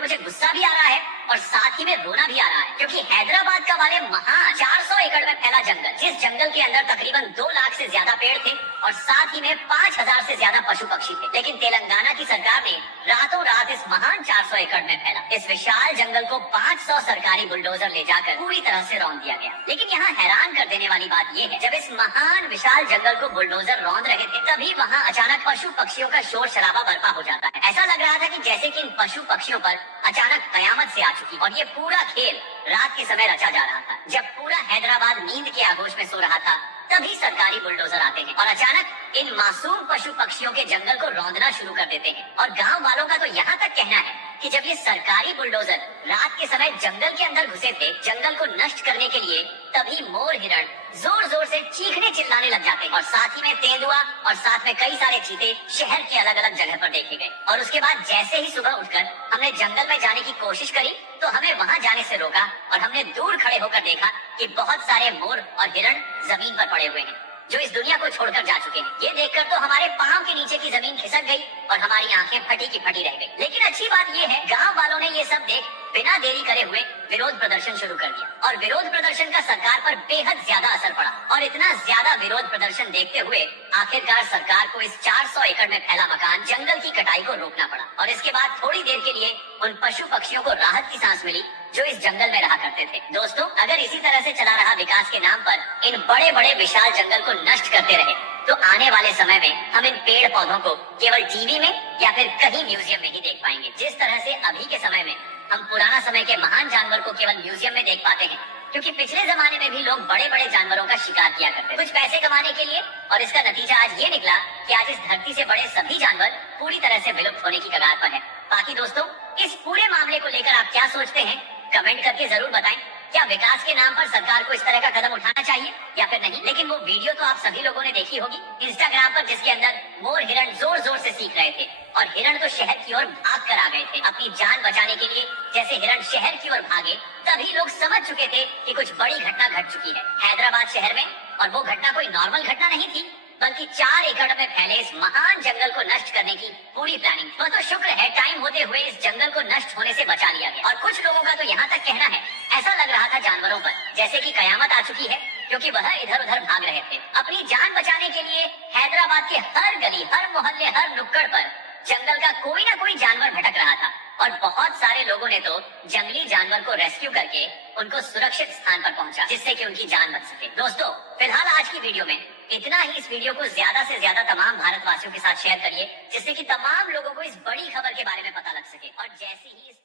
मुझे गुस्सा भी आ रहा है और साथ ही में रोना भी आ रहा है, क्योंकि हैदराबाद का वाले महान 400 एकड़ में फैला जंगल, जिस जंगल के अंदर तकरीबन 2 लाख से ज्यादा पेड़ थे और साथ ही में 5000 से ज्यादा पशु पक्षी थे, लेकिन तेलंगाना की सरकार ने रातों रात इस महान 400 एकड़ में फैला इस विशाल जंगल को 500 सरकारी बुलडोजर ले जाकर पूरी तरह से रौंद दिया गया। लेकिन यहाँ हैरान कर देने वाली बात यह है, जब इस महान विशाल जंगल को बुलडोजर रौंद रहे थे तभी वहाँ अचानक पशु पक्षियों का शोर शराबा बर्पा हो जाता है। ऐसा लग रहा था कि जैसे कि इन पशु पक्षियों पर अचानक कयामत से आ चुकी और ये पूरा खेल रात के समय रचा जा रहा था। जब पूरा हैदराबाद नींद के आगोश में सो रहा था तभी सरकारी बुलडोजर आते हैं और अचानक इन मासूम पशु पक्षियों के जंगल को रौंदना शुरू कर देते हैं। और गांव वालों का तो यहाँ तक कहना है कि जब ये सरकारी बुलडोजर रात के समय जंगल के अंदर घुसे थे जंगल को नष्ट करने के लिए, तभी मोर हिरण जोर जोर से चीखने चिल्लाने लग जाते हैं और साथ ही में तेंदुआ और साथ में कई सारे चीते शहर के अलग अलग जगह पर देखे गए। और उसके बाद जैसे ही सुबह उठकर हमने जंगल में जाने की कोशिश करी तो हमें वहां जाने से रोका और हमने दूर खड़े होकर देखा कि बहुत सारे मोर और हिरण जमीन पर पड़े हुए हैं जो इस दुनिया को छोड़कर जा चुके हैं। ये देखकर तो हमारे पांव के नीचे की जमीन खिसक गई और हमारी आंखें फटी की फटी रह गई। लेकिन अच्छी बात ये है, गांव वालों ने ये सब देख बिना देरी करे हुए विरोध प्रदर्शन शुरू कर दिया और विरोध प्रदर्शन का सरकार पर बेहद ज्यादा असर पड़ा। और इतना ज्यादा विरोध प्रदर्शन देखते हुए आखिरकार सरकार को इस 400 एकड़ में फैला मकान जंगल की कटाई को रोकना पड़ा। और इसके बाद थोड़ी देर के लिए उन पशु पक्षियों को राहत की सांस मिली जो इस जंगल में रहा करते थे। दोस्तों, अगर इसी तरह से चला रहा विकास के नाम पर इन बड़े बड़े विशाल जंगल को नष्ट करते रहे तो आने वाले समय में हम इन पेड़ पौधों को केवल टीवी में या फिर कहीं म्यूजियम में ही देख पाएंगे। जिस तरह से अभी के समय में हम पुराना समय के महान जानवर को केवल म्यूजियम में देख पाते हैं, क्योंकि पिछले जमाने में भी लोग बड़े बड़े जानवरों का शिकार किया करते कुछ पैसे कमाने के लिए। और इसका नतीजा आज ये निकला कि आज इस धरती से बड़े सभी जानवर पूरी तरह से विलुप्त होने की कगार पर है। बाकी दोस्तों, इस पूरे मामले को लेकर आप क्या सोचते हैं, कमेंट करके जरूर बताएं। क्या विकास के नाम पर सरकार को इस तरह का कदम उठाना चाहिए या फिर नहीं? लेकिन वो वीडियो तो आप सभी लोगों ने देखी होगी इंस्टाग्राम पर, जिसके अंदर मोर हिरण जोर जोर से सीख रहे थे और हिरण तो शहर की ओर भाग कर आ गए थे अपनी जान बचाने के लिए। जैसे हिरण शहर की ओर भागे तभी लोग समझ चुके थे कि कुछ बड़ी घटना घट चुकी है हैदराबाद शहर में। और वो घटना कोई नॉर्मल घटना नहीं थी, बल्कि 4 एकड़ में फैले इस महान जंगल को नष्ट करने की पूरी प्लानिंग। तो शुक्र है टाइम होते हुए इस जंगल को नष्ट होने से बचा लिया गया। और कुछ लोगों का तो यहाँ तक कहना है, ऐसा लग रहा था जानवरों पर जैसे कि कयामत आ चुकी है, क्योंकि वह इधर उधर भाग रहे थे अपनी जान बचाने के लिए। हैदराबाद के हर गली, हर मोहल्ले, हर नुक्कड़ पर जंगल का कोई ना कोई जानवर भटक रहा था और बहुत सारे लोगों ने तो जंगली जानवर को रेस्क्यू करके उनको सुरक्षित स्थान पर पहुंचा, जिससे कि उनकी जान बच सके। दोस्तों, फिलहाल आज की वीडियो में इतना ही। इस वीडियो को ज्यादा से ज्यादा तमाम भारतवासियों के साथ शेयर करिए, जिससे कि तमाम लोगों को इस बड़ी खबर के बारे में पता लग सके। और जैसे ही इस